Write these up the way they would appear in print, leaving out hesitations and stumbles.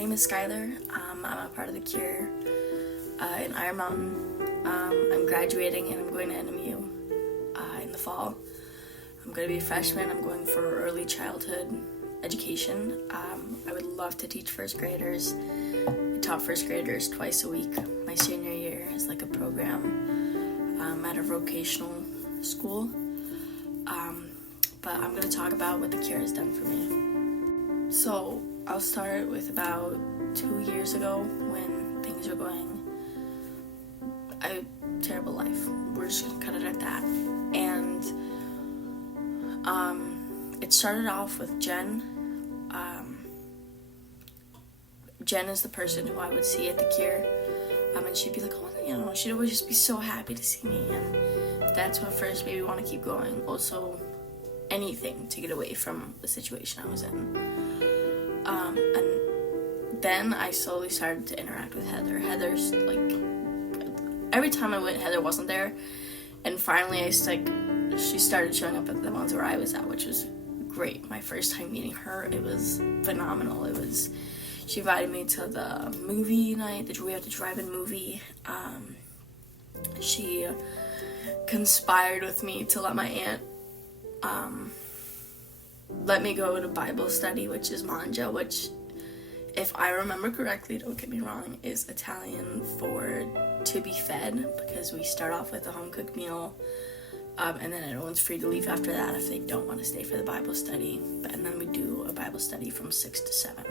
name is Skyler. I'm a part of the Cure in Iron Mountain. I'm graduating and I'm going to NMU in the fall. I'm going to be a freshman. I'm going for early childhood education. I would love to teach first graders. I taught first graders twice a week. My senior year is like a program at a vocational school. But I'm going to talk about what the Cure has done for me. So I'll start with about 2 years ago when things were going a terrible life. We're just going to cut it at that. And it started off with Jen. Jen is the person who I would see at the Cure. And she'd be like, she'd always just be so happy to see me. And that's what first made me want to keep going. Also, anything to get away from the situation I was in. And then I slowly started to interact with Heather. Heather's like, every time I went, Heather wasn't there. And finally, she started showing up at the ones where I was at, which was great. My first time meeting her, it was phenomenal. She invited me to the movie night, we had the drive-in movie. She conspired with me to let my aunt let me go to Bible study, which is Manja, which, if I remember correctly, don't get me wrong, is Italian for to be fed, because we start off with a home-cooked meal, and then everyone's free to leave after that if they don't want to stay for the Bible study, and then we do a Bible study from 6 to 7.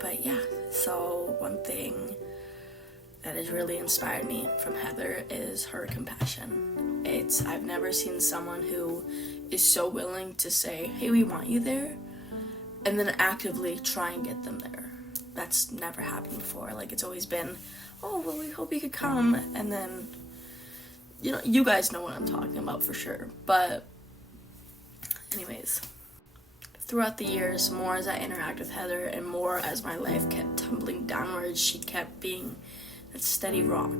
But yeah, so one thing that has really inspired me from Heather is her compassion. I've never seen someone who is so willing to say, hey, we want you there, and then actively try and get them there. That's never happened before. It's always been, oh, well, we hope you could come, and then, you guys know what I'm talking about for sure. But anyways, throughout the years, more as I interact with Heather and more as my life kept tumbling downwards, she kept being that steady rock.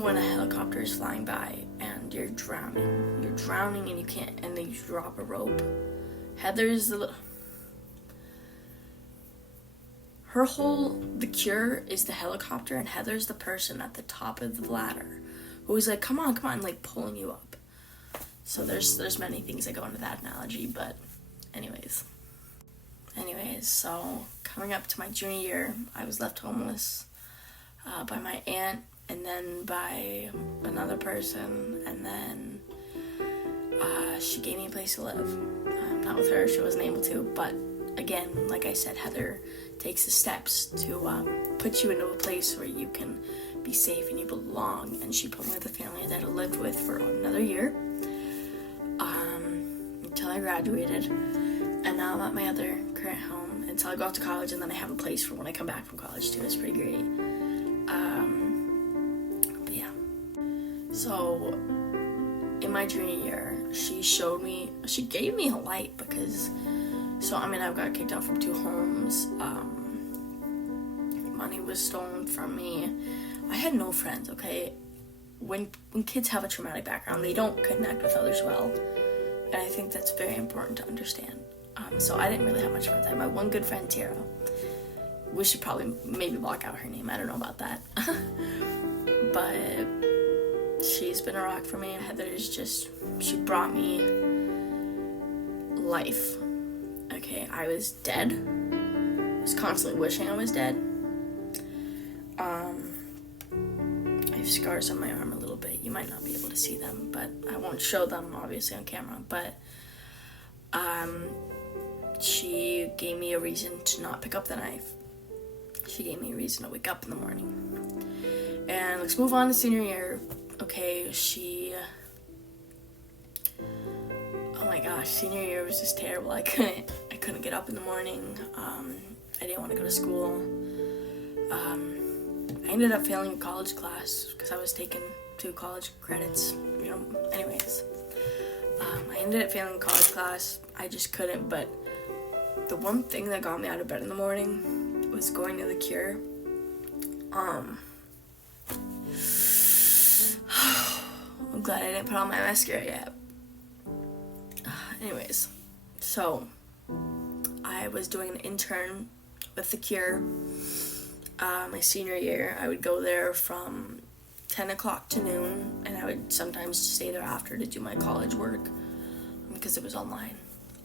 When a helicopter is flying by and you're drowning and you can't, and then you drop a rope. Heather's the Cure is the helicopter, and Heather's the person at the top of the ladder who's like, come on, pulling you up. So there's many things that go into that analogy, but anyways, so coming up to my junior year, I was left homeless by my aunt, and then by another person, and then she gave me a place to live. Not with her, she wasn't able to, but again, like I said, Heather takes the steps to put you into a place where you can be safe and you belong, and she put me with a family that I lived with for another year until I graduated, and now I'm at my other current home until I go off to college, and then I have a place for when I come back from college too. It's pretty great. But yeah, so in my junior year, she gave me a light, because I've got kicked out from 2 homes. Money was stolen from me. I had no friends, okay? When kids have a traumatic background, they don't connect with others well, and I think that's very important to understand. So I didn't really have much friends. I had my one good friend, Tara. We should probably maybe block out her name. I don't know about that. But she's been a rock for me, and she brought me life. Okay, I was dead. I was constantly wishing I was dead. I have scars on my arm a little bit. You might not be able to see them, but I won't show them obviously on camera. But she gave me a reason to not pick up the knife. She gave me a reason to wake up in the morning. And let's move on to senior year. Okay, oh my gosh, senior year was just terrible. I couldn't get up in the morning. I didn't want to go to school. I ended up failing a college class because I was taking 2 college credits, anyways. I ended up failing a college class. I just couldn't, but the one thing that got me out of bed in the morning was going to the Cure. I'm glad I didn't put on my mascara yet. Anyways, so I was doing an intern with The Cure my senior year. I would go there from 10 o'clock to noon, and I would sometimes stay there after to do my college work because it was online.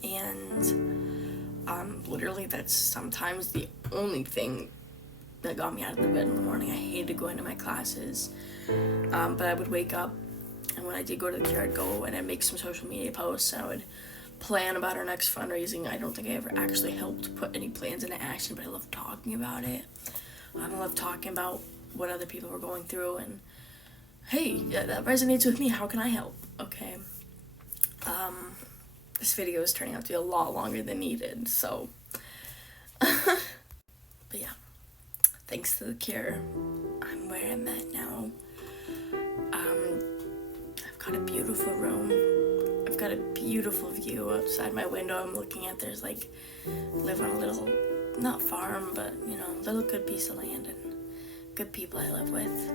And literally that's sometimes the only thing that got me out of the bed in the morning. I hated going to my classes, but I would wake up, and when I did go to The Cure, I'd go and I'd make some social media posts, and I would plan about our next fundraising. I don't think I ever actually helped put any plans into action, but I love talking about it. I love talking about what other people were going through, and hey, that resonates with me. How can I help? Okay. This video is turning out to be a lot longer than needed, so. But yeah, thanks to The Cure, I'm where I'm at now. I've got a beautiful room. I've got a beautiful view outside my window. I'm looking at, there's like, live on a little, not farm, but you know, little good piece of land and good people I live with.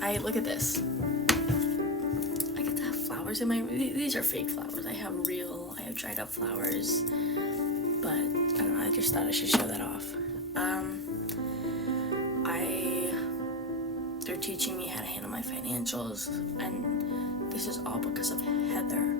I look at this. I get to have flowers in my, these are fake flowers. I have dried up flowers, but I don't know, I just thought I should show that off. They're teaching me how to handle my financials, and this is all because of Heather.